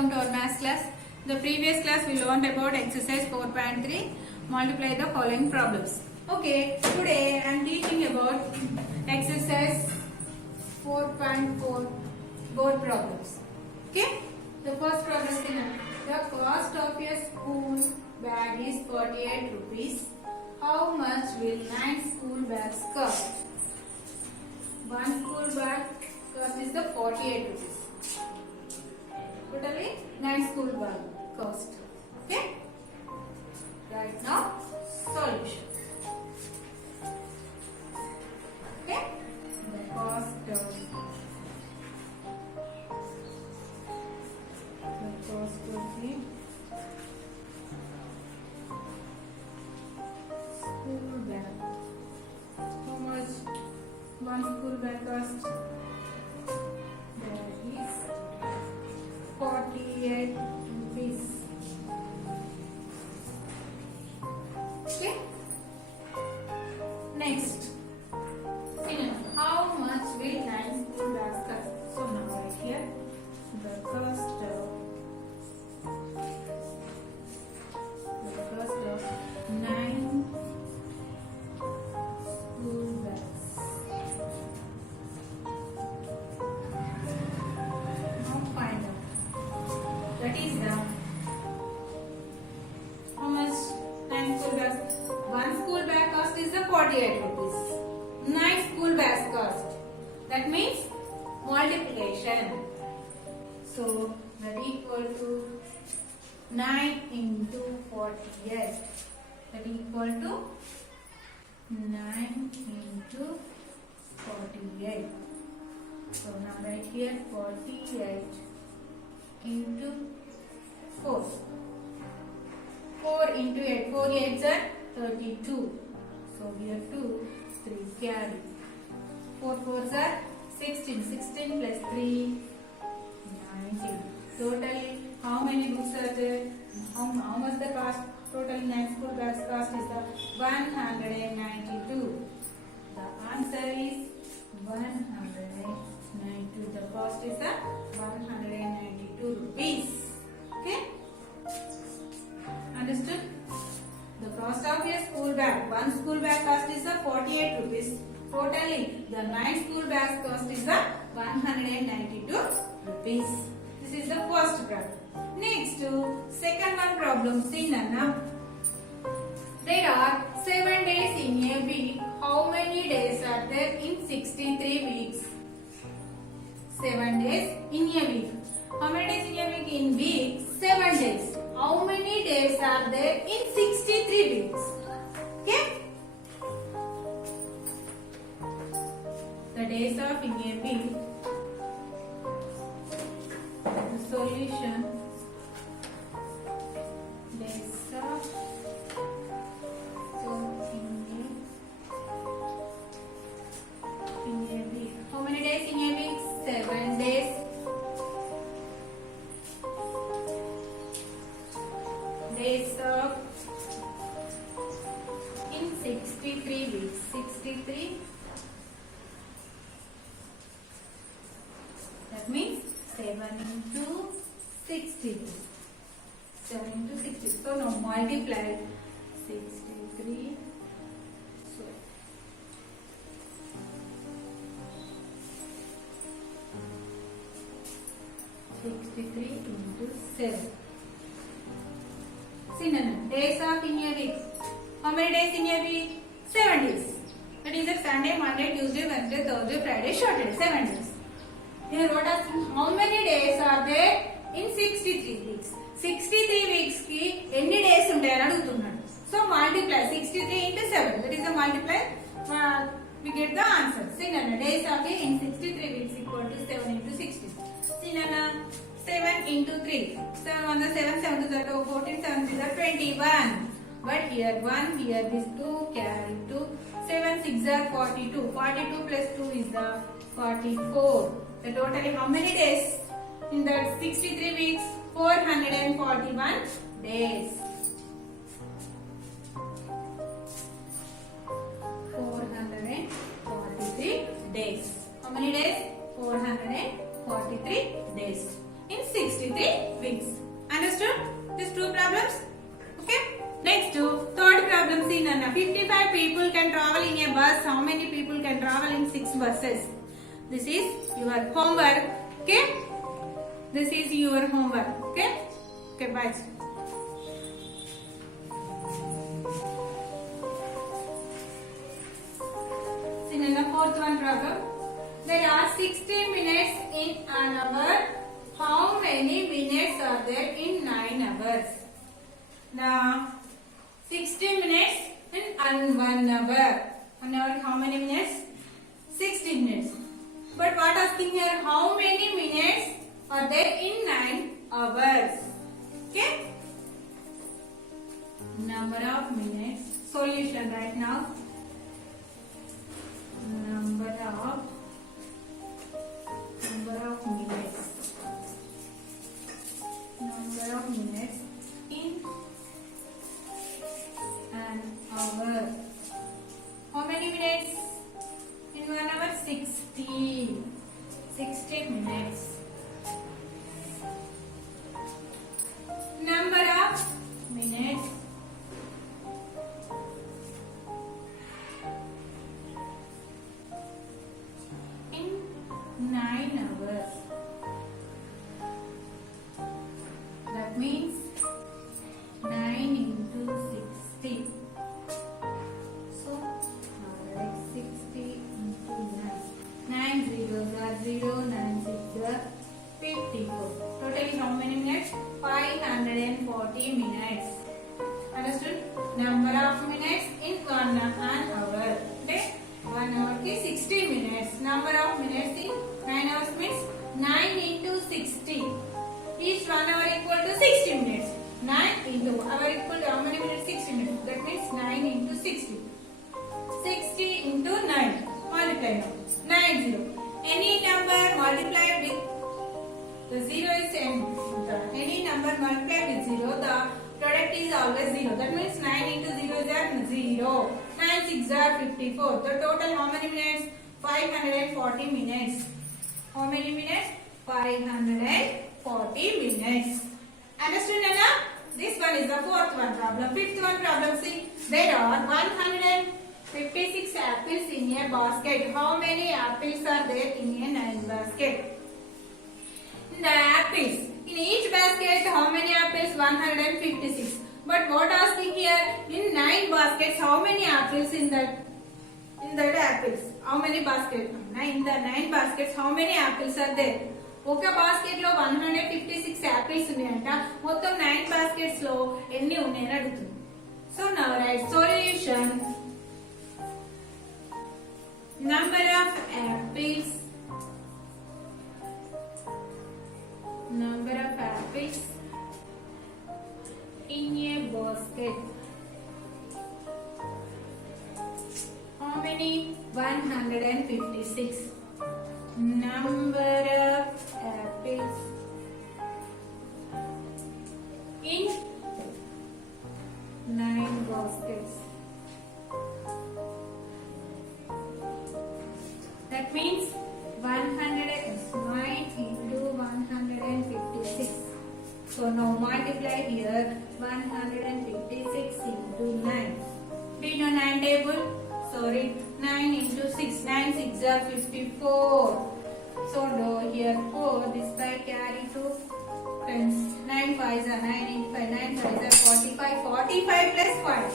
welcome to our maths class. In the previous class we learned about exercise 4.3, multiply the following problems. Okay, today I am teaching about exercise 4.4 board problems. Okay, the first problem is the cost of a school bag is 48 rupees. How much will 9 school bags cost? One school bag cost is the 48 rupees. Totally 9 school bag cost. Okay. Right now, solution. Okay. The cost of the school bag. How much one school bag cost? That is 48 rupees. Okay. Next, how much will 9 school bags cost? So now right here, the cost of 9 school bags. Now find out. That is the how much 9 school bags? One school bag cost is the 48 rupees. 9 school bags cost. That means multiplication. So that equal to 9 into 48. That equal to 9 into 48. So now right here 48 into 4. 4 into 8. 4 8s are 32. So here 2, 3 carry. 4 4s are 16. 16 plus 3, 19. Totally, how many books are there? How much the cost? Total 9 school bags cost is the 192. The answer is 192. The cost is the 192 rupees. Okay? Understood? The cost of a school bag. One school bag cost is the 48 rupees. Totally, the 9 school bags cost is the 192 rupees. This is the first problem. Next, second one problem. See Nana. There are 7 days in a week. How many days are there in 63 weeks? 7 days in a week. How many days in a week? In week, 7 days. How many days are there in 63 weeks? Okay? The days of in a week. The solution. Days of in a week. How many days in a week? 7 days. Days of in 63 weeks. 63. That means 7 into 60. 7 into 60. So now multiply 63. So 63 into 7. See Nana, days of in a week. How many days in a week? 7 days. That is a Sunday, Monday, Tuesday, Wednesday, Thursday, Friday, Saturday. 7 days. Here what are how many days are there in 63 weeks? 63 weeks ki any days ఉంటాయని అడుగుతున్నాడు. So multiply 63 into 7. That is a multiply. We get the answer. See Nana, days of in 63 weeks equal to 7 into 60. See Nana, 7 into 3. 7 on the 7, 7 to the 14, 7 to the 21. But here 1, here this 2, carry 2. 7 6 are 42. 42 plus 2 is the 44. The totally how many days? In that 63 weeks, 441 days. 443 days. How many days? 443 days in 63 weeks. 6 buses. This is your homework. Okay? This is your homework. Okay? Okay, bye. See, in the fourth one problem. There are 60 minutes in an hour. How many minutes are there in 9 hours? Now, 60 minutes in 1 hour. 1 hour, how many minutes? 60 minutes. But what asking here? How many minutes are there in 9 hours? Okay? Number of minutes. Solution right now. Number of minutes. Number of minutes in an hour. How many minutes in 1 hour? 60. 60 minutes. Number of minutes in 9 hours. That means 9 into 60. So, write 60 into 9. 9 zeros are 0, 9 6 are 54. Total is how many minutes? 540 minutes. Understood? Number of minutes in 1 hour. Okay? 1 hour is 60 minutes. Number of minutes in 9 hours means 9 into 60. Each 1 hour equal to 60 minutes. 9 into hour equal to how many minutes? 60 minutes. That means 9 into 60. 60 into 9. Multiply now. 9 0. Any number multiplied with the 0 is any number multiplied with 0, the product is always 0. That means 9 into 0 is 0. 9 6 are 54. The total how many minutes? 540 minutes. How many minutes? 540 minutes. Understood, Nana? This one is the fourth one problem. Fifth one problem. See, there are 156 apples in a basket. How many apples are there in a 9 basket? The apples. In each basket, how many apples? 156. But what asking here? In 9 baskets, how many apples in that apples? How many baskets? In the 9 baskets, how many apples are there? ఒక basket లో 156 apples ఉన్నాయంట. మొత్తం 9 baskets లో ఎన్ని ఉన్నాయని అడుగుతుంది. So now right solution. Number of apples. Number of apples in a basket. How many? 156. Number of apples in 9 baskets. That means 109 into 156. So now multiply here 156 into 9. Do you know 9 table? Sorry, 9 into 6. 9 6 are 54. So do here 4. This by carry 2. 9 5s are 9 into 5. 9 5s are 45. 45 plus 5.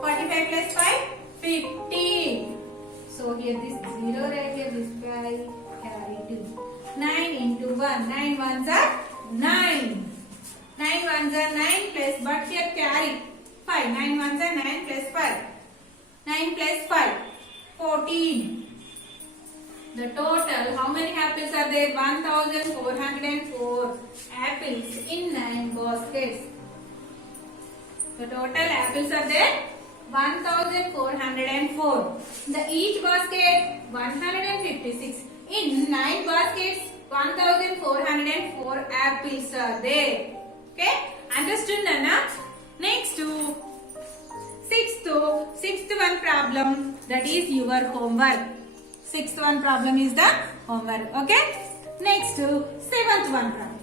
45 plus 5. 50. So here this 0 right here. This by carry 2. 9 into 1. 9 1s are 9. 9 1s are 9 plus, but here carry 5. 9 1s are 9 plus 5. 9 plus 5. 14. The total, how many apples are there? 1404 apples in 9 baskets. The total apples are there 1404. The each basket 156. In 9 baskets 1404 apples are there. Okay? Understood, Nana? Next to sixth one problem, that is your homework. Sixth one problem is the homework. Okay? Next to seventh one problem.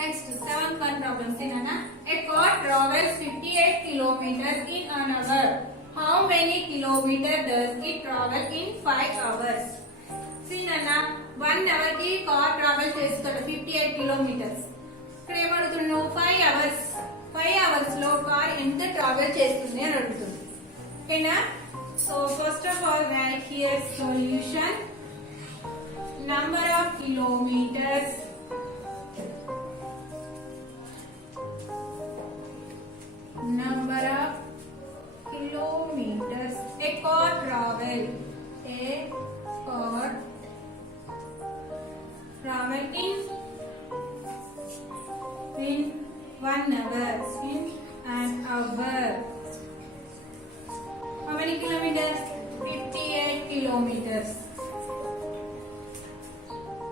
Next to seventh one problem. See, Nana, a car travels travels 58 kilometers in an hour. How many kilometers does it travel in 5 hours? See Nana, 1 hour ki car travel chestadu 58 kilometers. ఇక్కడ ఏమడుగుతున్నావు 5 hours. 5 hours లో car ఎంత travel చేస్తుంది అని అడుగుతుంది. ఓకేనా? So first of all right here solution. Number of kilometers. Number of kilometers a car travel. A car travel in 1 hour. In an hour. How many kilometers? 58 kilometers.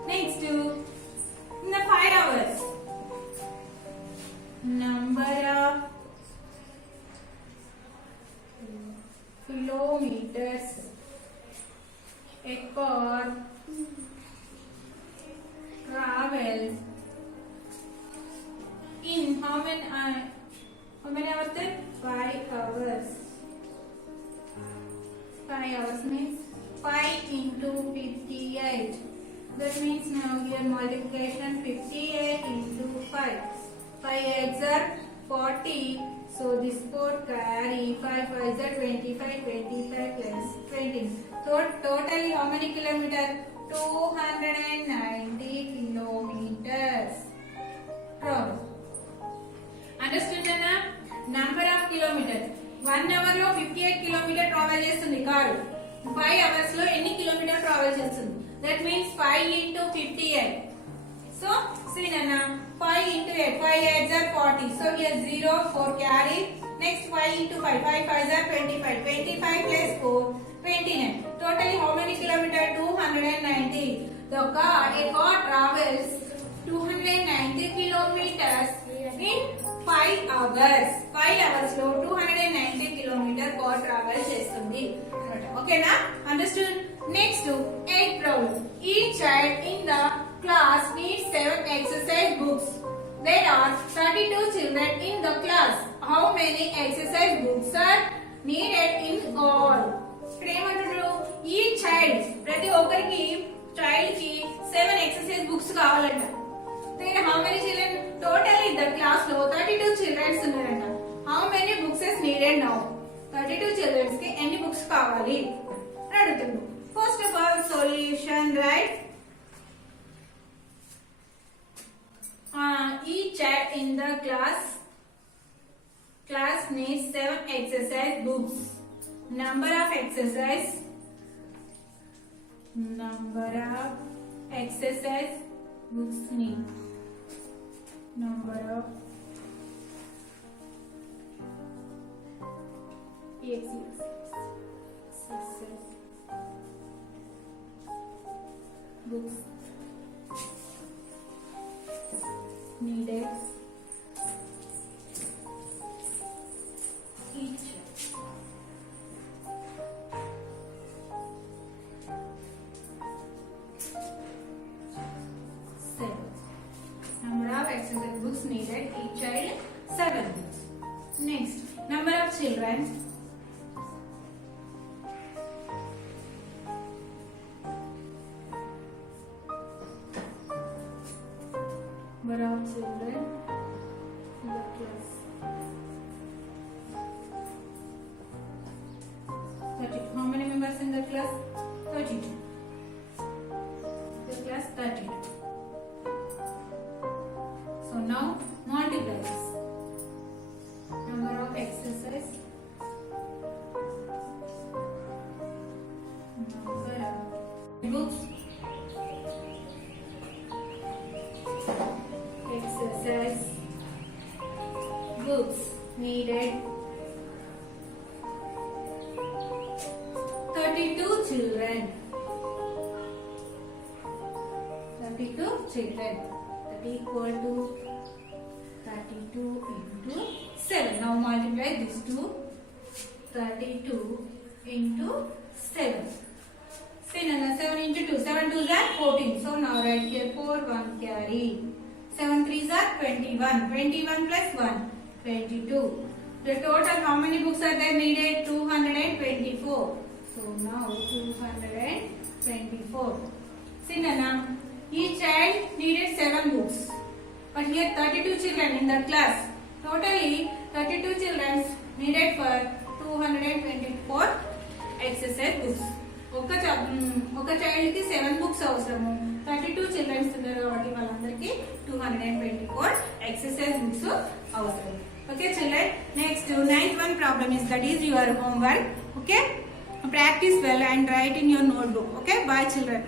Next, in the 5 hours, number of kilometers a car travels in how many hours? 5 hours. 5 hours means 5 into 58. That means now here multiplication 58 into 5. 5 eggs are 40. So this 4 carry 5 5s are 25. 25 plus 20. So totally how many kilometers? 290 kilometers. Travel. Understood na? Number of kilometers. 1 hour lo 58 kilometers travel చేస్తుంది car. 5 hours లో ఎన్ని kilometre travel చేస్తుంది? That means 5 into 58. So, see Nana, 5 into 8. 5 8s are 40. So, here 0, 4 carry. Next 5 into 5. 5 5s are 25. 25 plus 4, 29. Totally how many kilometers? 290. A car travels 290 kilometers in 5 hours. 5 hours lo 290 kilometers car travel చేస్తుంది. Okay na? Understood? Next to 8 problem. Each child in the class needs 7 exercise books. There are 32 children in the class. How many exercise books are needed in all? ఇక్కడ ఏమంటారు? Each child, ప్రతి ఒక్కరికి child కి 7 exercise books కావాలంట. Then how many children? Total in the class లో 32 children ఉన్నారంట. How many books is needed now? 32 children కి ఎన్ని books కావాలి అని అడుగుతున్నాడు. First of all, solution, right? Each child in the class needs 7 exercise books. Number of exercise books need. Number of exercise books needed each. Number of exercise books needed each child 7 books. Next, number of children. Number of children in the class. 32. How many members in the class? 32. The class 32. So now multiply this. Number of exercise. Number of books. Exercise books needed 32 children. 32 children. That equal to 32 into 7. Now multiply this to 32 into 7. See, 7 into 2. 7 2s are 14. So now write here 4 1 carry. 7 3s are 21. 21 plus 1. 22. The total how many books are there needed? 224. So now 224. See Nana, each child needed 7 books. But here 32 children in that class. Totally 32 children needed for 224 exercise books. ఒక child కి 7 books అవసరము. 32 children's ఉన్నారు కాబట్టి వాళ్ళందరికీ 224 exercise books అవసరం. Okay children, next 9th one problem is that is your homework. Okay, practice well and write in your notebook. Okay, bye children.